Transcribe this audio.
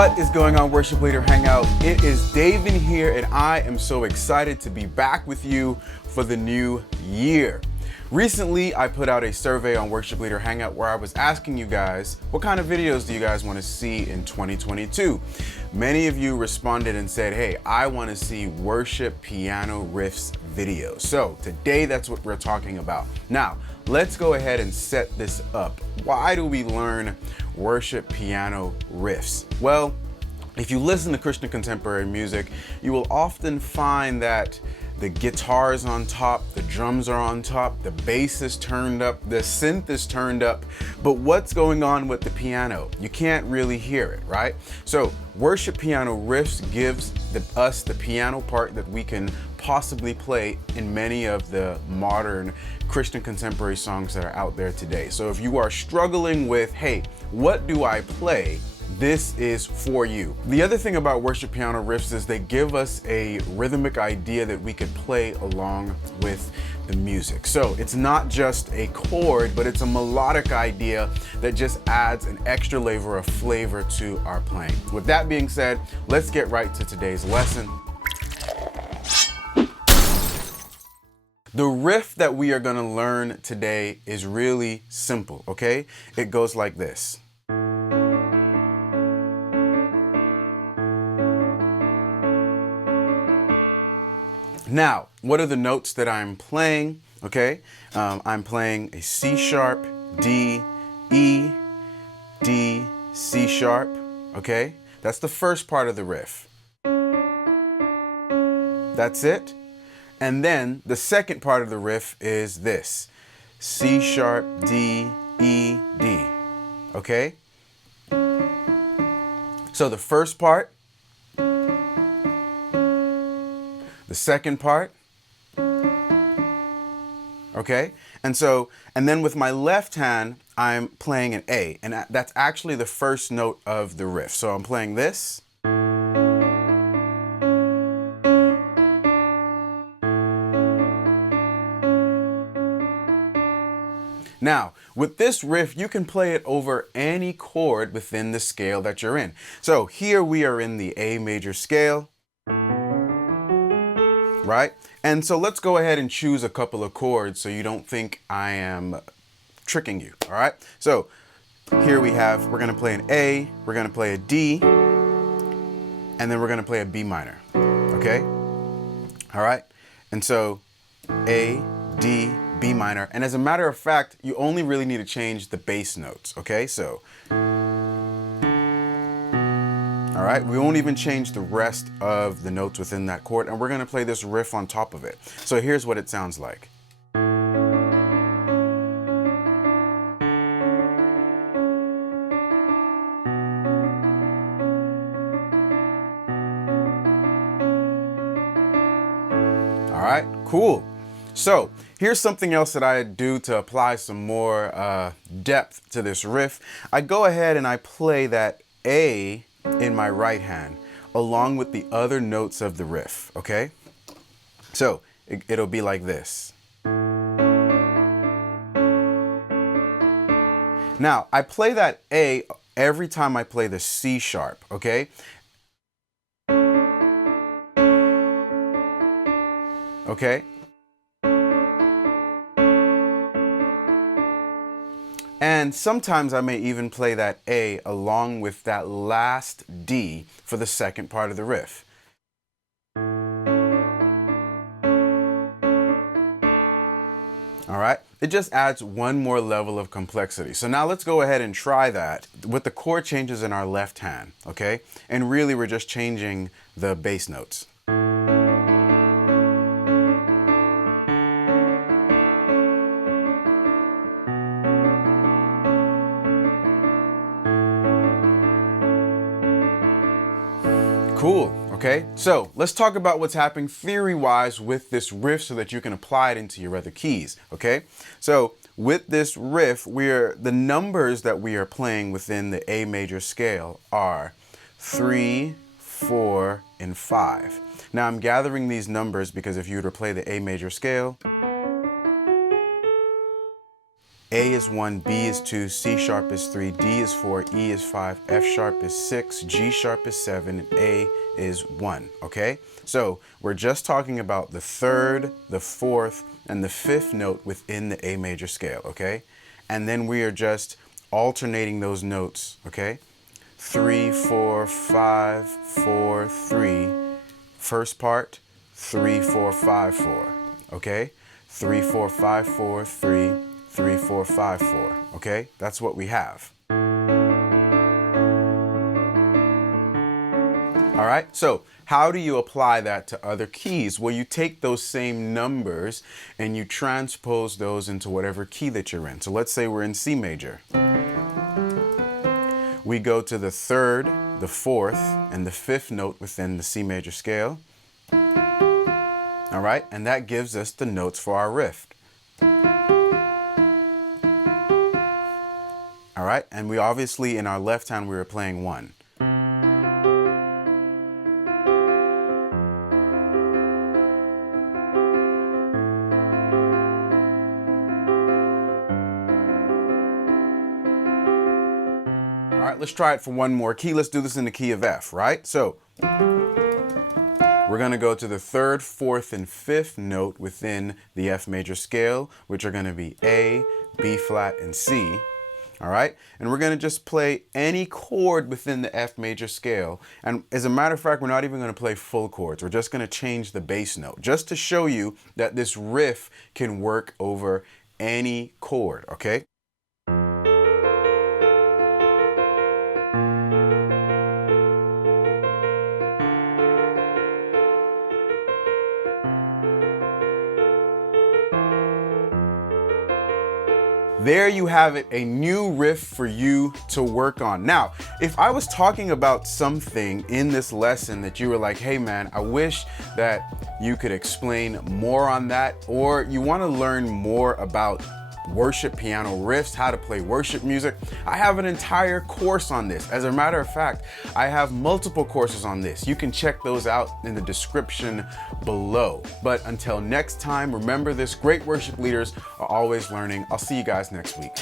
What is going on, Worship Leader Hangout? It is Davin here, and I am so excited to be back with you for the new year. Recently, I put out a survey on Worship Leader Hangout where I was asking you guys, what kind of videos do you guys want to see in 2022? Many of you responded and said, hey, I want to see worship piano riffs videos. So today, that's what we're talking about. Now, let's go ahead and set this up. Why do we learn worship piano riffs? Well, if you listen to Christian contemporary music, you will often find that the guitar's on top, the drums are on top, the bass is turned up, the synth is turned up, but what's going on with the piano? You can't really hear it, right? So worship piano riffs gives us the piano part that we can possibly play in many of the modern Christian contemporary songs that are out there today. So if you are struggling with, hey, what do I play? This is for you. The other thing about worship piano riffs is they give us a rhythmic idea that we could play along with the music. So it's not just a chord, but it's a melodic idea that just adds an extra layer of flavor to our playing. With that being said, let's get right to today's lesson. The riff that we are going to learn today is really simple, okay? It goes like this. Now, what are the notes that I'm playing? Okay, I'm playing a C sharp, D, E, D, C sharp. Okay, that's the first part of the riff. That's it. And then the second part of the riff is this: C sharp, D, E, D. Okay? So the first part, the second part, okay? And then with my left hand, I'm playing an A, and that's actually the first note of the riff. So I'm playing this. Now, with this riff, you can play it over any chord within the scale that you're in. So here we are in the A major scale. Right? And so let's go ahead and choose a couple of chords so you don't think I am tricking you, all right? So here we're gonna play an A, we're gonna play a D, and then we're gonna play a B minor, okay? All right? And so A, D, B minor, and as a matter of fact, you only really need to change the bass notes, okay? So, all right, we won't even change the rest of the notes within that chord, and we're gonna play this riff on top of it. So here's what it sounds like. All right, cool. So here's something else that I do to apply some more depth to this riff. I go ahead and I play that A in my right hand along with the other notes of the riff, okay? So it'll be like this. Now, I play that A every time I play the C sharp, okay? Okay? And sometimes I may even play that A along with that last D for the second part of the riff. All right, it just adds one more level of complexity. So now let's go ahead and try that with the chord changes in our left hand, okay? And really we're just changing the bass notes. Cool, okay? So let's talk about what's happening theory-wise with this riff so that you can apply it into your other keys, okay? So with this riff, the numbers that we are playing within the A major scale are 3, 4, and 5. Now I'm gathering these numbers because if you were to play the A major scale, A is 1, B is 2, C sharp is 3, D is 4, E is 5, F sharp is 6, G sharp is 7, and A is 1, okay? So we're just talking about the third, the fourth, and the fifth note within the A major scale, okay? And then we are just alternating those notes, okay? 3, 4, 5, 4, 3. First part, 3, 4, 5, 4, okay? 3, 4, 5, 4, 3, 3, 4, 5, 4, okay? That's what we have. All right, so how do you apply that to other keys? Well, you take those same numbers and you transpose those into whatever key that you're in. So let's say we're in C major. We go to the third, the fourth, and the fifth note within the C major scale. All right, and that gives us the notes for our riff. All right, and we obviously, in our left hand, we were playing 1. All right, let's try it for one more key. Let's do this in the key of F, right? So we're gonna go to the third, fourth, and fifth note within the F major scale, which are gonna be A, B flat, and C. All right, and we're gonna just play any chord within the F major scale. And as a matter of fact, we're not even gonna play full chords. We're just gonna change the bass note, just to show you that this riff can work over any chord, okay? There you have it, a new riff for you to work on. Now, if I was talking about something in this lesson that you were like, hey man, I wish that you could explain more on that, or you want to learn more about worship piano riffs, how to play worship music, I have an entire course on this. As a matter of fact, I have multiple courses on this. You can check those out in the description below. But until next time, remember this, great worship leaders are always learning. I'll see you guys next week.